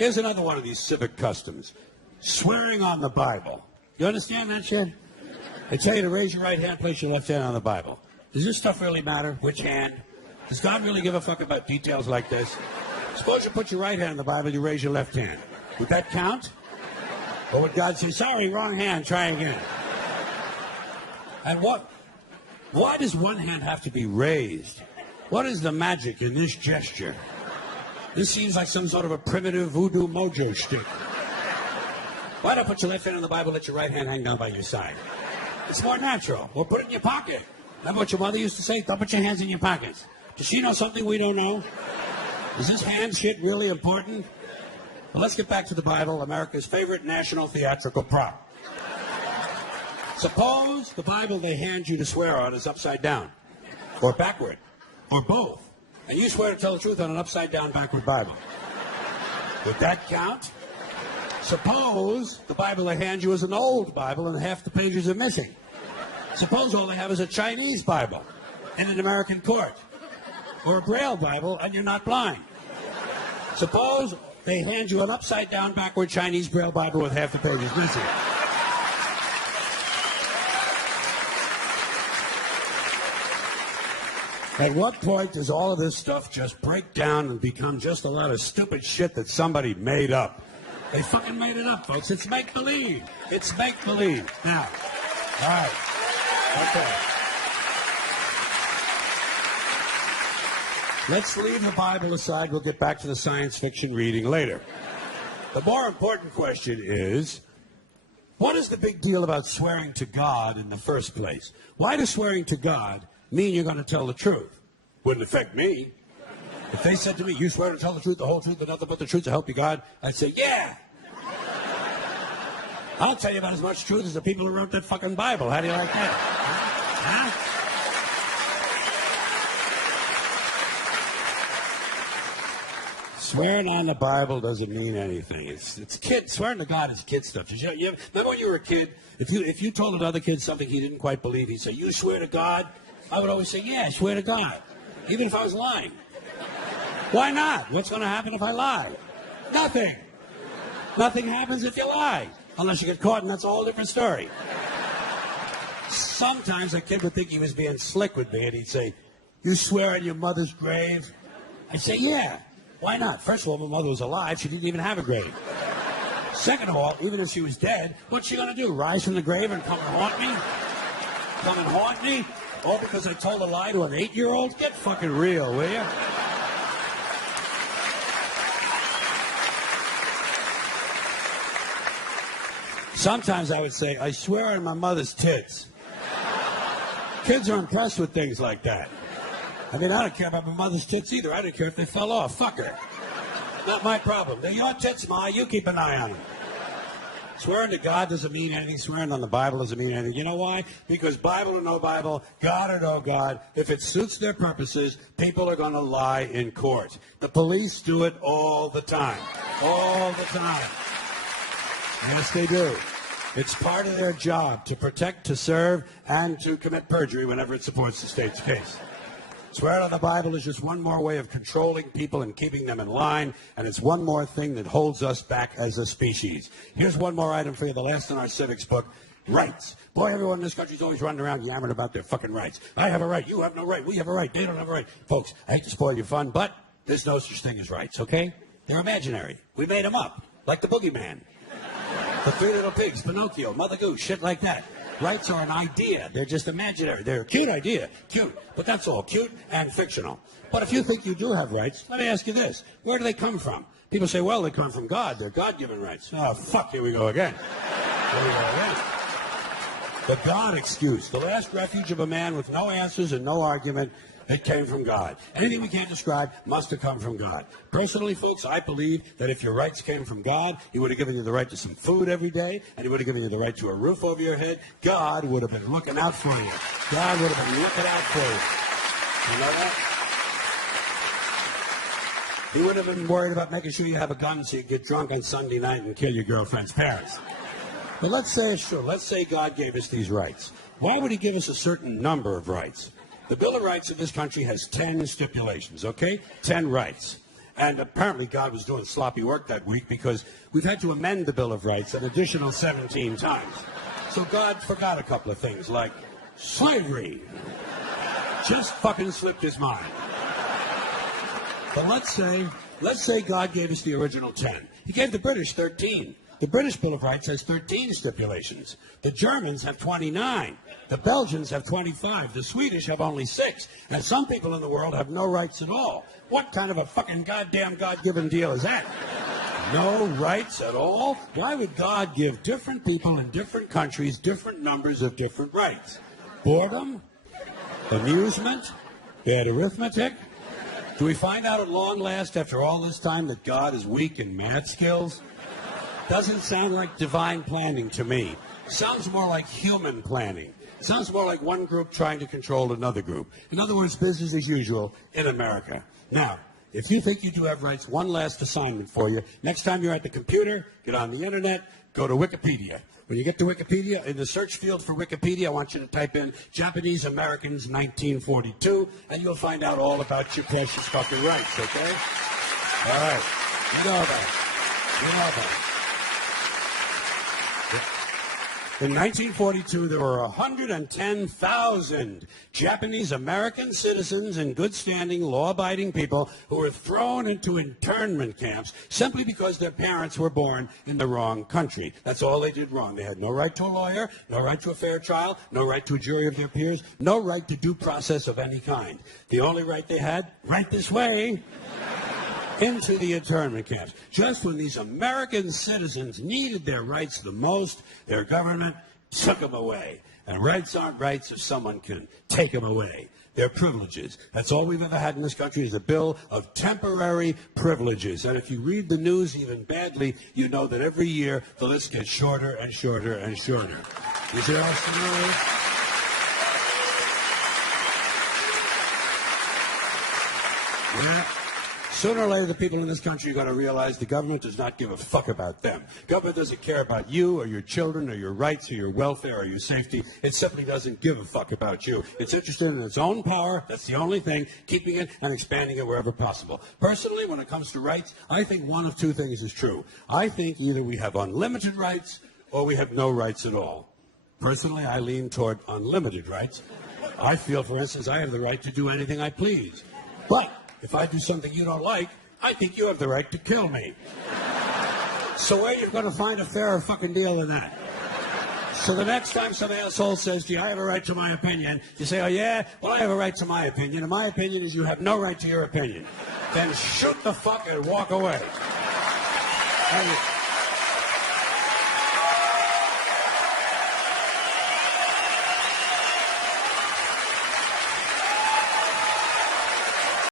Here's another one of these civic customs. Swearing on the Bible. You understand that shit? They tell you to raise your right hand, place your left hand on the Bible. Does this stuff really matter? Which hand? Does God really give a fuck about details like this? Suppose you put your right hand on the Bible, you raise your left hand. Would that count? Or would God say, sorry, wrong hand, try again? And why does one hand have to be raised? What is the magic in this gesture? This seems like some sort of a primitive voodoo mojo stick. Why not put your left hand on the Bible, let your right hand hang down by your side? It's more natural. Or put it in your pocket. Remember what your mother used to say? Don't put your hands in your pockets. Does she know something we don't know? Is this hand shit really important? Well, let's get back to the Bible, America's favorite national theatrical prop. Suppose the Bible they hand you to swear on is upside down, or backward, or both, and you swear to tell the truth on an upside-down, backward Bible. Would that count? Suppose the Bible they hand you is an old Bible and half the pages are missing. Suppose all they have is a Chinese Bible in an American court, or a Braille Bible and you're not blind. Suppose they hand you an upside-down, backward Chinese Braille Bible with half the pages missing. At what point does all of this stuff just break down and become just a lot of stupid shit that somebody made up? They fucking made it up, folks. It's make-believe. It's make-believe. Now, all right. Okay. Let's leave the Bible aside. We'll get back to the science fiction reading later. The more important question is, what is the big deal about swearing to God in the first place? Why does swearing to God mean you're going to tell the truth? Wouldn't affect me. If they said to me, you swear to tell the truth, the whole truth, and nothing but the truth to help you God, I'd say, yeah. I'll tell you about as much truth as the people who wrote that fucking Bible. How do you like that? Huh? Swearing on the Bible doesn't mean anything. It's kid. Swearing to God is kid stuff. Remember when you were a kid, if you told another kid something he didn't quite believe, he'd say, you swear to God? I would always say, yeah, I swear to God. Even if I was lying. Why not? What's going to happen if I lie? Nothing. Nothing happens if you lie. Unless you get caught, and that's a whole different story. Sometimes a kid would think he was being slick with me, and he'd say, you swear on your mother's grave? I'd say, yeah. Why not? First of all, my mother was alive. She didn't even have a grave. Second of all, even if she was dead, what's she going to do? Rise from the grave and come and haunt me? Come and haunt me? All because I told a lie to an 8-year-old? Get fucking real, will you? Sometimes I would say, I swear on my mother's tits. Kids are impressed with things like that. I mean, I don't care about my mother's tits either. I don't care if they fell off. Fuck her. Not my problem. They're your tits, Ma. You keep an eye on them. Swearing to God doesn't mean anything. Swearing on the Bible doesn't mean anything. You know why? Because Bible or no Bible, God or no God, if it suits their purposes, people are going to lie in court. The police do it all the time. All the time. Yes, they do. It's part of their job to protect, to serve, and to commit perjury whenever it supports the state's case. Swearing on the Bible is just one more way of controlling people and keeping them in line, and it's one more thing that holds us back as a species. Here's one more item for you, the last in our civics book. Rights. Boy, everyone in this country's always running around yammering about their fucking rights. I have a right, you have no right, we have a right, they don't have a right. Folks, I hate to spoil your fun, but there's no such thing as rights, okay? They're imaginary. We made them up, like the boogeyman. The Three Little Pigs, Pinocchio, Mother Goose, shit like that. Rights are an idea. They're just imaginary. They're a cute idea. Cute. But that's all. Cute and fictional. But if you think you do have rights, let me ask you this. Where do they come from? People say, well, they come from God. They're God-given rights. Oh, fuck. Here we go again. Here we go again. The God excuse. The last refuge of a man with no answers and no argument. It came from God. Anything we can't describe must have come from God. Personally, folks, I believe that if your rights came from God, He would have given you the right to some food every day, and He would have given you the right to a roof over your head. God would have been looking out for you. God would have been looking out for you. You know that? He would have been worried about making sure you have a gun so you get drunk on Sunday night and kill your girlfriend's parents. But let's say it's true. Let's say God gave us these rights. Why would He give us a certain number of rights? The Bill of Rights of this country has 10 stipulations, okay? 10 rights. And apparently God was doing sloppy work that week because we've had to amend the Bill of Rights an additional 17 times. So God forgot a couple of things, like slavery. Just fucking slipped his mind. But let's say God gave us the original 10. He gave the British 13. The British Bill of Rights has 13 stipulations. The Germans have 29. The Belgians have 25. The Swedish have only 6. And some people in the world have no rights at all. What kind of a fucking goddamn God-given deal is that? No rights at all? Why would God give different people in different countries different numbers of different rights? Boredom? Amusement? Bad arithmetic? Do we find out at long last after all this time that God is weak in math skills? Doesn't sound like divine planning to me. Sounds more like human planning. Sounds more like one group trying to control another group. In other words, business as usual in America. Now, if you think you do have rights, one last assignment for you. Next time you're at the computer, get on the internet, go to Wikipedia. When you get to Wikipedia, in the search field for Wikipedia, I want you to type in Japanese Americans 1942, and you'll find out all about your precious fucking rights, okay? All right. You know that. You know that. In 1942, there were 110,000 Japanese American citizens and good standing, law-abiding people who were thrown into internment camps simply because their parents were born in the wrong country. That's all they did wrong. They had no right to a lawyer, no right to a fair trial, no right to a jury of their peers, no right to due process of any kind. The only right they had, right this way, into the internment camps. Just when these American citizens needed their rights the most, their government took them away. And rights aren't rights if someone can take them away. They're privileges. That's all we've ever had in this country is a bill of temporary privileges. And if you read the news even badly, you know that every year the list gets shorter and shorter and shorter. You see what's the news? Yeah. Sooner or later, the people in this country are going to realize the government does not give a fuck about them. Government doesn't care about you or your children or your rights or your welfare or your safety. It simply doesn't give a fuck about you. It's interested in its own power. That's the only thing, keeping it and expanding it wherever possible. Personally, when it comes to rights, I think one of two things is true. I think either we have unlimited rights or we have no rights at all. Personally, I lean toward unlimited rights. I feel, for instance, I have the right to do anything I please. But if I do something you don't like, I think you have the right to kill me. So where are you going to find a fairer fucking deal than that? So the next time some asshole says to you, I have a right to my opinion, you say, oh yeah? Well, I have a right to my opinion, and my opinion is you have no right to your opinion. Then shoot the fuck and walk away.